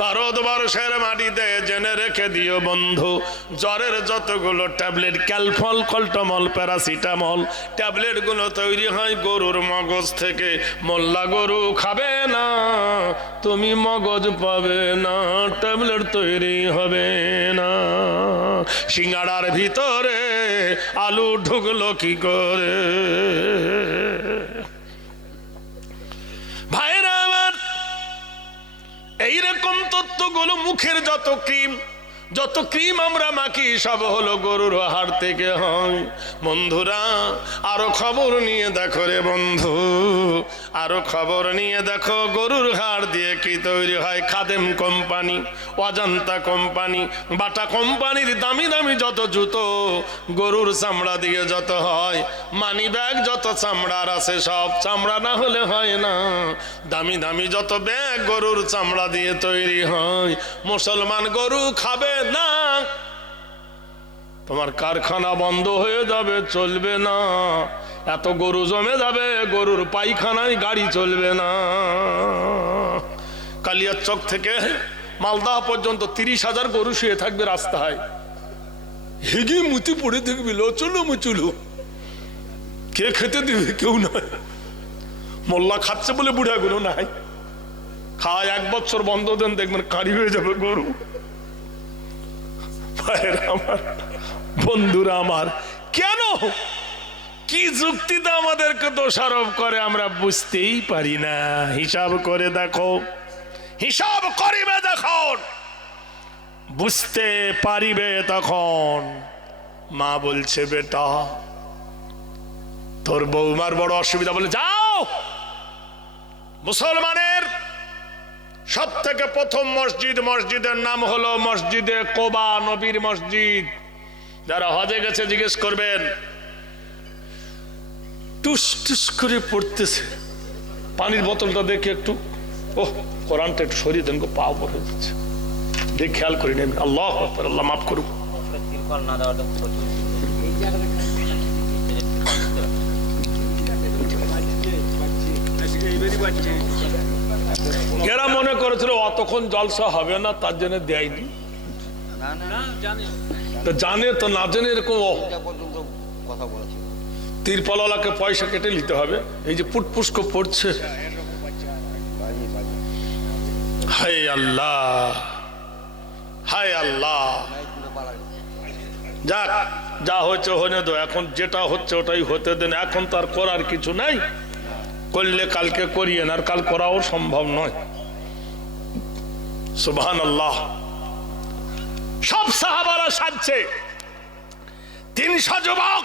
ভারতবর্ষের মাটিতে জেনে রেখে দিও বন্ধু, জ্বরের যতগুলো ট্যাবলেট, ক্যালফল, কল্টমল, প্যারাসিটামল, ট্যাবলেটগুলো তৈরি হয় গরুর মগজ থেকে। মোল্লা গরু খাবে না, তুমি মগজ পাবে না, ট্যাবলেট তৈরি হবে না। সিঙ্গাড়ার ভিতরে আলু ঢুকলো কি করে? এইরকম তত্ত্বগুলো মুখের যত ক্রিম যত ক্রিম আমরা মাখি, সব হলো গরুর হাড় থেকে হয়। বন্ধুরা, আরও খবর নিয়ে দেখো রে বন্ধু। আরও খবর নিয়ে দেখো, গরুর হাড় দিয়ে কি তৈরি হয়? খাদেম কোম্পানি, অজন্তা কোম্পানি, বাটা কোম্পানির দামি দামি যত জুতো, গরুর চামড়া দিয়ে যত হয়, মানি ব্যাগ যত চামড়ার আছে, সব চামড়া না হলে হয় না। দামি দামি যত ব্যাগ গরুর চামড়া দিয়ে তৈরি হয়, মুসলমান গরু খাবে না। তোমার কারখানা বন্ধ হয়ে যাবে, চলবে না। এত গরু জমে যাবে, গরুর পায়খানায় গাড়ি চলবে না। কালিয়ার চক থেকে মালদা পর্যন্ত তিরিশ হাজার গরু শুয়ে থাকবে রাস্তায়। হেগে মুতি পড়ে দেখবি লচলো মুচুলো। কে খেতে দিবে, কেউ নয়। মোল্লা খাচ্ছে বলে বুড়াগুলো নাই। খায় এক বছর বন্ধ দেন, দেখবেন কারি হয়ে যাবে গরু। ভাইয়েরা আমার, বন্ধুরা আমার। কেন? কি যুক্তিতে আমাদেরকে দোষারোপ করে আমরা বুঝতেই পারি না। হিসাব করে দেখো। হিসাব করিবে দেখুন বুঝতে পারিবে তখন। মা বলছে, বেটা, তোর বৌমার বড় অসুবিধা বলে যাও। মুসলমানের সব থেকে প্রথম মসজিদ, মসজিদের নাম হলো মসজিদে কোবা, নবীর মসজিদ। যারা হজে গেছে, জিজ্ঞেস করবেন, টুস টুস করে পড়তেছে। পানির বোতলটা দেখে একটু ও কোরআনটা একটু সরিয়ে দেন পা হয়ে যাচ্ছে দেখ, খেয়াল করি নেন। আল্লাহ আল্লাহ মাফ করুক না দেওয়াটা প্রচুর এরা করেছিল অতক্ষণ জলসা হবে না, তার জন্য দেয়নি। না না জানে তো না জানে এরকম বলেছিল তিরপলওয়ালাকে পয়সা কেটে নিতে হবে। এই যে পুটপুষ্ক পড়ছে। হায় আল্লাহ হায় আল্লাহ। যাক, যা হচ্ছে হনে তো এখন যেটা হচ্ছে ওটাই হতে দেন। এখন তো আর করার কিছু নাই। করলে কালকে করিয়েন, আর কাল করাও সম্ভব নয়। সুবহান আল্লাহ সব সাহাবারা সাজছে। তিনশো যুবক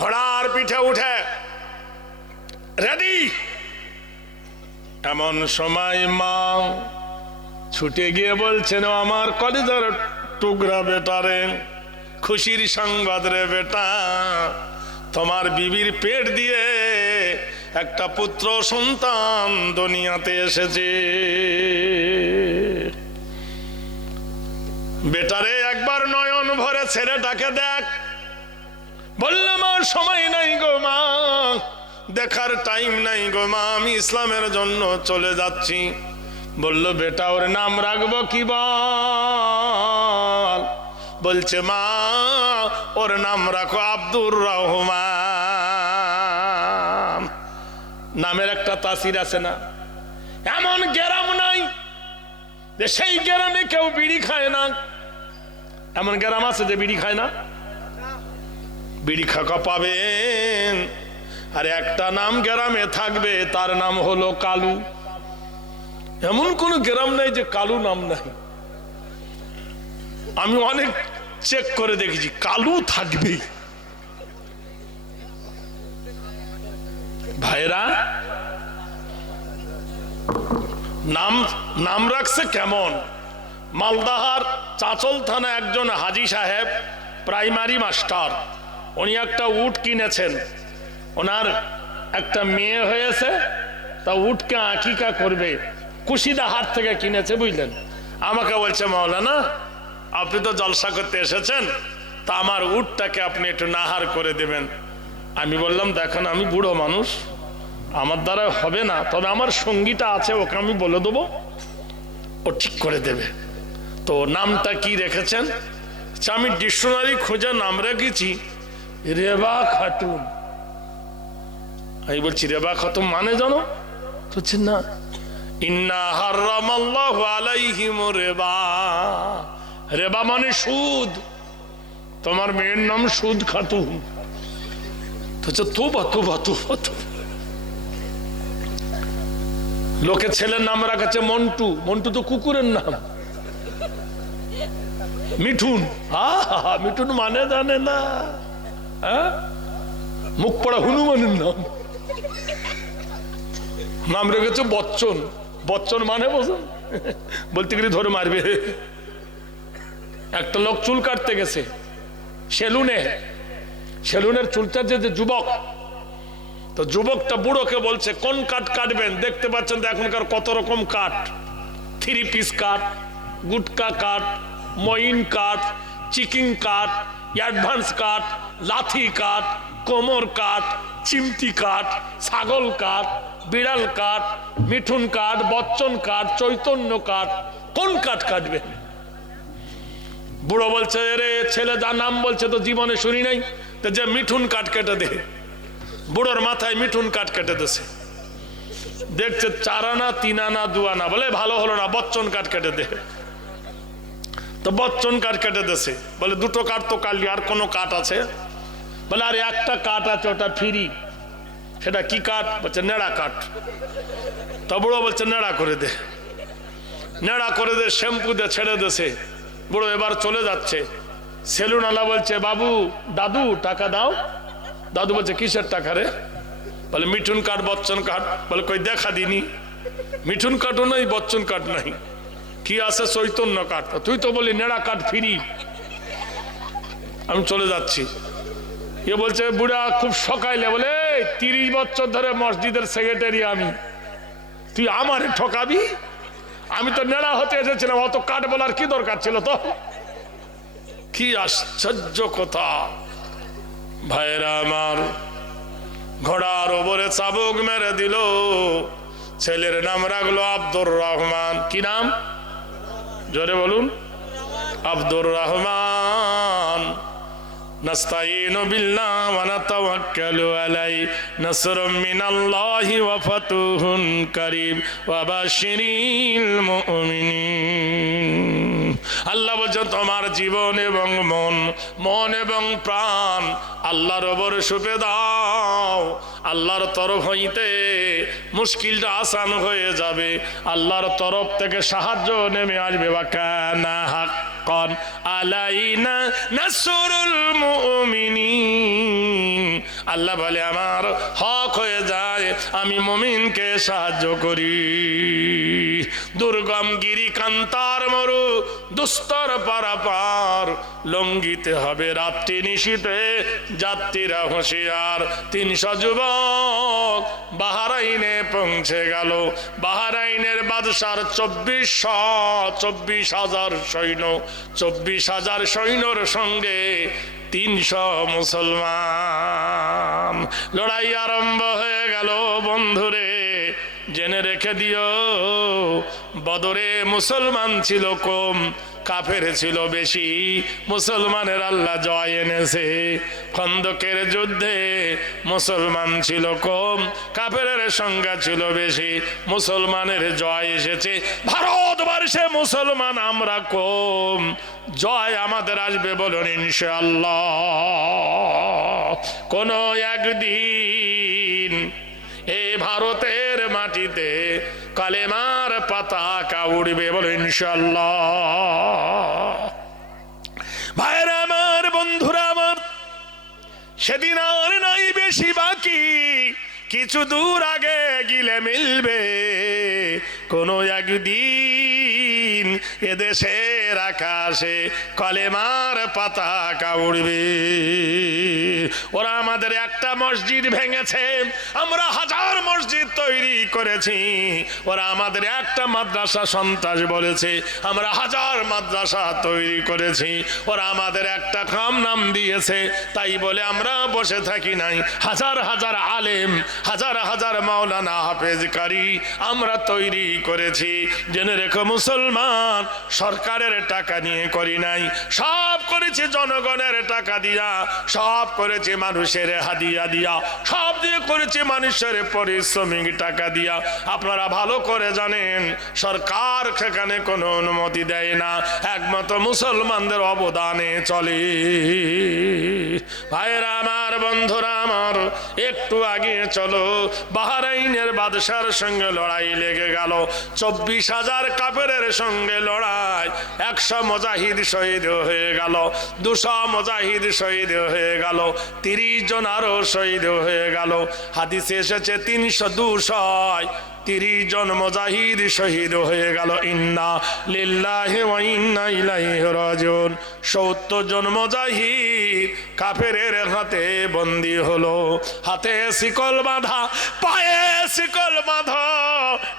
ঘোড়ার পিঠে উঠে, রেডি? এমন সময় মা ছুটে গিয়ে বলছেন আমার কলিজার টুকরা বেটারে, খুশির সংবাদ রে বেটা, তোমার বিবির পেট দিয়ে একটা পুত্র সন্তান দুনিয়াতে এসেছে। বেটারে একবার নয়ন ভরে ছেলেটাকে দেখ। বললাম আর সময় নাই গো মা, দেখার টাইম নাই গো মা, আমি ইসলামের জন্য চলে যাচ্ছি। বলল, বেটা, ওর নাম রাখব কি বল? বলছে, মা, ওর নাম রাখো আব্দুর রহমান। নামের একটা তাসির আছে না? এমন গ্রাম নাই যে সেই গ্রামে কেউ বিড়ি খায় না। এমন গ্রাম আছে যে বিড়ি খায় না? বিড়ি খাকা পাবেন। আর একটা নাম গ্রামে থাকবে, তার নাম হলো কালু। এমন কোন গ্রাম নাই যে কালু নাম নাই। আমি অনেক চেক করে দেখেছি, কালু থাকবে। ভাইরা নাম নাম রাখছে কেমন? মালদাহার চাচল থানা একজন হাজি সাহেব, প্রাইমারি মাস্টার। উনি একটা উট কিনেছেন। ওনার একটা মেয়ে হয়েছে, তা উটকে আকিকা করবে। কুশিদা হাট থেকে কিনেছে, বুঝলেন? আমাকে বলছে, মাওলানা, আপনি তো জলসা করতে এসেছেন, তা আমার উটটাকে আপনি একটু নাহার করে দেবেন। আমি বললাম, দেখেন, আমি বুড়ো মানুষ, আমার দ্বারা হবে না, তবে আমার সঙ্গীটা আছে, ওকে আমি বলে দেবো, ও ঠিক করে দেবে। তো নামটা কি রেখেছেন আমি ডিকশনারি খোঁজে নাম রেখেছি, রেবা খাতুন। আমি বলছি, রেবা খাতুন মানে জানো? বলছে, না। ইন্না রেবা। মানে সুদ। তোমার মেয়ের নাম সুদ লোকে ছেলের নাম রাখাচ্ছে মন্টু। মন্টু তো কুকুরের নাম। মিঠুন। মিঠুন মানে জানে না। হ্যাঁ? মুখ পড়া হনুমানের নাম। নাম রেখেছে বচ্চন। বচ্চন মানে বোঝেন বলতে গেলে ধরে মারবে। একটা লোক চুল কাটতে গেছে। সেলুনে। সেলুনের চুলটা যে যুবক, তো যুবকটা বুড়োকে বলছে, কোন কাঠ কাটবেন? দেখতে পাচ্ছেন তো এখনকার কত রকম কাঠ। থ্রি পিস কাঠ, গুটকা কাঠ মইন কাঠ, চিকিং কাঠ, অ্যাডভান্স কাঠ, লাথি কাঠ, কোমর কাঠ, চিমটি কাঠ, ছাগল কাঠ, বিড়াল কাঠ, মিঠুন কাঠ, বচ্চন কাঠ, চৈতন্য কাঠ, কোন কাঠ কাটবে? বুড়ো বলছে রে ছেলে, যা নাম বলছে তো জীবনে শুনি নাই। তো যে মিঠুন কাঠ কেটে দে। বুড়োর মাথায় মিঠুন কাঠ কেটে দিছে। দেখছে চার আনা, তিন আনা, দু আনা, বলে ভালো হলো না, বচ্চন কাঠ কেটে দে। তো বচ্চন কাঠ কেটে দেছে বলে, দুটো কাঠ তো কাটলি, আর কোনো কাঠ আছে? বলে, আর, একটা কাঠ আছে, ওটা ফ্রি। সেটা কি কাঠ? বলছে, নেড়া কাঠ। তো বুড়ো বলছে, নেড়া করে দে। নেড়া করে দে, শ্যাম্পু দিয়ে ছেড়ে দেছে বুড়ো এবার চলে যাচ্ছে। সেলুন আলা বলছে, বাবু, দাদু, টাকা দাও। দাদু বলছে, কিসের টাকা রে? বলে, মিঠুন কাঠ, বচ্চন কাঠ। বলে, কই, দেখা দিনি মিঠুন কাঠও নাই, বচ্চন কাঠ নাই। কি আছে চৈতন্য কাঠ? তুই তো বলি নেড়া কাঠ ফিরি। আমি চলে যাচ্ছি। এ বলছে, বুড়া, খুব সকাইলে বলে তিরিশ বছর ধরে মসজিদের সেক্রেটারি আমি। তুই আমারে ঠকাবি? আমি তো নেড়া হতে এসেছিলাম, অত কাঠ বলার কি দরকার ছিল তো কি আশ্চর্য কথা। ভাইরা আমার, ঘোড়ার ওপরে চাবুক মেরে দিল। ছেলের নাম রাখল আব্দুর রহমান। কি নাম? জোরে বলুন আব্দুর রহমান نستعين بالله ونتوكل عليه نصر من الله وفتوح قريب وبشر المؤمنين আল্লাহ বলছে তোমার জীবন এবং মন মন এবং প্রাণ আল্লাহর ওপর সুপে দাও আল্লাহর তরফ হইতে মুশকিলটা আসান হয়ে যাবে। আল্লাহর তরফ থেকে সাহায্য নেমে আসবে। বা কানা হাক্কন আলাইনা নাসরুল মুমিনিন। আল্লাহ বলে, আমার হক হয়ে যায় আমি মুমিনকে সাহায্য করি। দুর্গম গিরি কান্তার মরু দুস্তর পারাপার লঙ্গিতে হবে রাত্রি নিশীতে যাত্রীরা হুঁশিয়ার। তিনশো যুবক বাহারাইনে পৌঁছে গেল। বাহারাইনের বাদশার চব্বিশ চব্বিশ হাজার সৈন্য, চব্বিশ হাজার সৈন্যর সঙ্গে তিনশো মুসলমান। লড়াই আরম্ভ হয়ে গেল বন্ধুরে জেনে রেখে দিও বদরে মুসলমান ছিল কম কাফের ছিল বেশি। মুসলমানের আল্লাহ জয় এনেছে। খন্দকের যুদ্ধে মুসলমান ছিল কম কাফের সংখ্যা ছিল বেশি। মুসলমানের জয় এসেছে। ভারতবর্ষে মুসলমান আমরা কম। জয় আমাদের আসবে বলুন ইনশাল্লাহ কোন একদিন এ ভারতের মাটিতে পাতাকা উড়বে বলো ইনশাল্লাহ ভাইরা আমার, বন্ধুরা আমার, সেদিন আর নাই বেশি বাকি। কিছু দূর আগে গিলে মিলবে কোনো একদিন। এদেশের আকাশে কলেমার পাতাকা উড়বে। ওরা আমাদের একটা মসজিদ ভেঙেছে, আমরা মসজিদ তৈরি করেছি। ওরা আমাদের একটা মাদ্রাসা সন্ত্রাস বলেছে। আমরা হাজার মাদ্রাসা তৈরি করেছি। ওরা আমাদের একটা কাম নাম দিয়েছে। তাই বলে আমরা বসে থাকি নাই। হাজার হাজার আলেম, হাজার হাজার মাওলানা হাফেজকারী আমরা তৈরি করেছি। জেনে রেখো মুসলমান, সরকারের টাকা নিয়ে করি নাই। সব করেছি জনগণের টাকা দিয়া। সব করেছি মানুষের হাদিয়া দিয়া। সব দিয়ে করেছি মানুষের পরিশ্রমিক টাকা দিয়া, আপনারা ভালো করে জানেন, সরকার সেখানে কোনো অনুমতি দেয় না। একমাত্র মুসলমানদের অবদানে চলে। ভাইরা আমার, বন্ধুরা আমার, একটু আগে চলো, বাহারাইনের বাদশার সঙ্গে লড়াই লেগে গেল। চব্বিশ হাজার কাপের সঙ্গে লড়াই, একশো মজাহিদ শহীদ হয়ে গেল, দুশো মজাহিদ শহীদ হয়ে গেল, তিরিশ জন আরও শহীদ হয়ে গেল। হাদিসে এসেছে, তিনশো দুশয় তিরিশ হয়ে গেল। ইন্না হাতে বন্দি হলো। হাতে শিকল বাঁধা, পায়ে শিকল বাঁধা,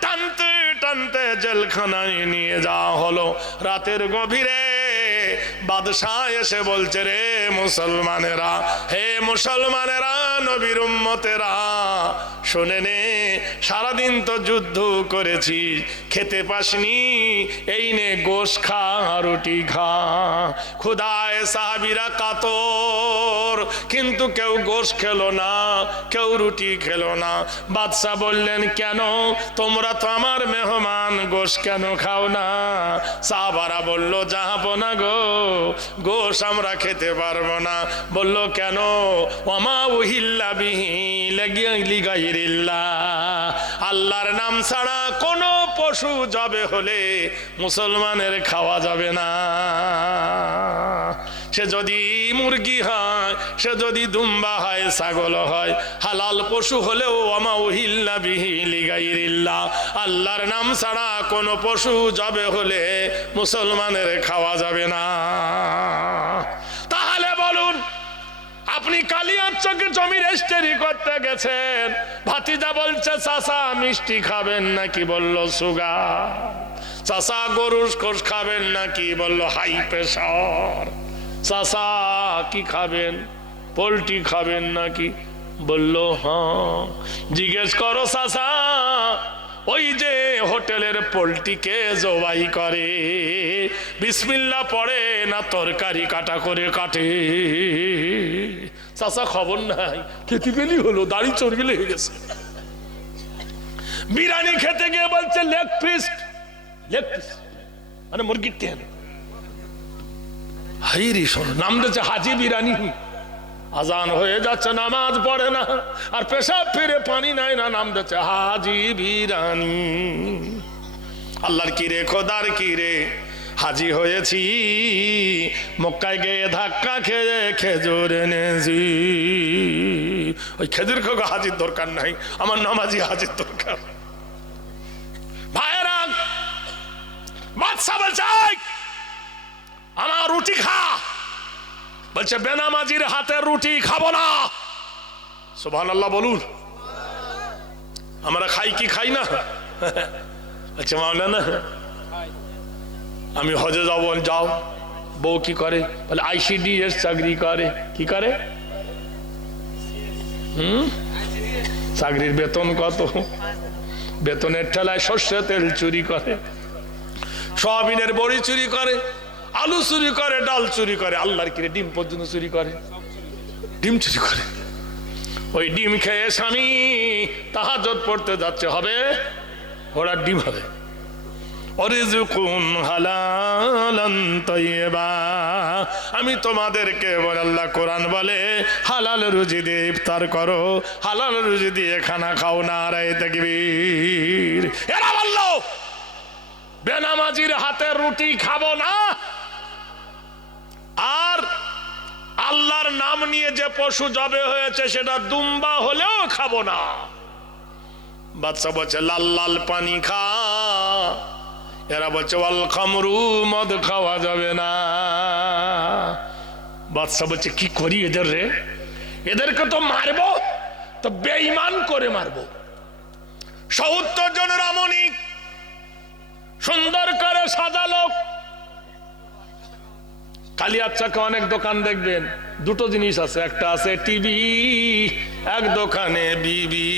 টানতে টানতে জেলখানায় নিয়ে যাওয়া হলো। রাতের গভীরে বাদশাহ এসে বলছে, রে মুসলমানেরা, হে মুসলমানেরা, নবীর শোনে সারাদিন তো যুদ্ধ করেছি, খেতে পাসনি। এই নে গোশ খা, রুটি খা খুদায় সাহাবিরা কাতর, কিন্তু কেউ গোশ খেলো না, কেউ রুটি খেলো না। বাদশাহ বললেন, কেন? তোমরা তো আমার মেহমান, গোশ কেন খাও না? সাহাবারা বলল যাব না গো, গোশ আমরা খেতে পারব না। বলল, কেন? ওমা উহিল্লা বিহি লাগিয়া লিগাইরিল্লা আল্লাহর নাম ছাড়া কোনো পশু যাবে হলে মুসলমানের খাওয়া যাবে না। সে যদি মুরগি হয়, সে যদি দুম্বা হয়, ছাগল হয়, হালাল পশু হলেও আমা উহিল্লা বিহি লিগাইরিল্লা আল্লাহর নাম ছাড়া কোনো পশু যাবে হলে মুসলমানের খাওয়া যাবে না। জমি রেস্টেরি করতে গেছেন। ভাতিজা বলছে চাষা মিষ্টি খাবেন নাকি? বলল সুগার চাষা গরুর কোষ খাবেন নাকি? বলল, হাই প্রেশার। চাষা কি খাবেন? পোলট্রি খাবেন নাকি? বলল হ্যাঁ। জিজ্ঞেস করো চাষা ওই যে হোটেলের পোলট্রিকে জবাই করে। বিসমিল্লা পড়ে না, তরকারি কাটা করে কাটে। চাচা খবর নাই। খেতে পেলি হলো, দাড়ি চর্বি লেগে গেছে। বিরিয়ানি খেতে গিয়ে বলছে লেগ পিস লেগ পিস মানে মুরগির তেল হাই রে শোন, নাম দিচ্ছে হাজি বিরিয়ানি। আজান হয়ে যাচ্ছে, নামাজ পড়ে না, আর পেশাব ফিরে পানি নাই না, নাম দিচ্ছে হাজি বিরানি আল্লাহর কি রে খোদার কি রে হাজি হয়েছি। মক্কায় গিয়ে ধাক্কা খেয়ে খেজুর এনেছি। ওই খেজুর খোকা হাজির দরকার নাই, আমার নামাজি হাজির দরকার। ভাইয়েরা বাদশা বলছে আমার রুটি খা। বলছে, বেনামাজির হাতের রুটি খাব না। সুবহান আল্লাহ বলুন। আমরা খাই কি খাই না? আচ্ছা মাওলা না আমি হজে যাব, যাও। বউ কি করে? বলে আইসিডিএস চাকরি করে। কি করে? হুম? চাকরির বেতন কত? বেতনের ঠেলায় সর্ষে তেল চুরি করে। সয়াবিনের বড়ি চুরি করে। আলু চুরি করে, ডাল চুরি করে। আল্লাহর কিরে ডিম পর্যন্ত চুরি করে। ডিম চুরি করে। ওই ডিম খেয়ে স্বামী তাহাজত পড়তে যাচ্ছে, হবে? ওরা ডিম হবে। আমি তোমাদেরকে আল্লাহ কোরআন বলে, হালাল রুজি দিয়ে ইফতার করো, হালাল রুজি দিয়ে খানা খাও না রাই তাকবীর। এরা বলল, বেনামাজির হাতে রুটি খাব না। আর আল্লাহর নাম নিয়ে যে পশু জবে হয়েছে, সেটা দুম্বা হলেও খাব না। বাচ্চা বলছে, লাল লাল পানি খা এরা বলছে, ওয়াল খামরু, মদ খাওয়া যাবে না। বাদশা বলছে, কি করি এদের রে? এদেরকে তো মারবো, তো বেঈমান করে মারবো। সত্তর জন রামণী সুন্দর করে সাজালো। কালিয়াচ্ছাকে অনেক দোকান দেখবেন, দুটো জিনিস আছে, একটা আছে টিভি, এক দোকানে বিবি।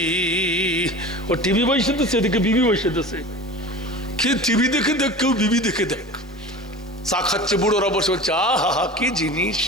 ও টিভি বসে দিচ্ছে এদিকে বিবি বসে দিচ্ছে কি টিভি দেখে দেখ, কেউ বিবি দেখে দেখ। চা খাচ্ছে, বুড়োরা বসে বলছে, আহা হা কি জিনিস।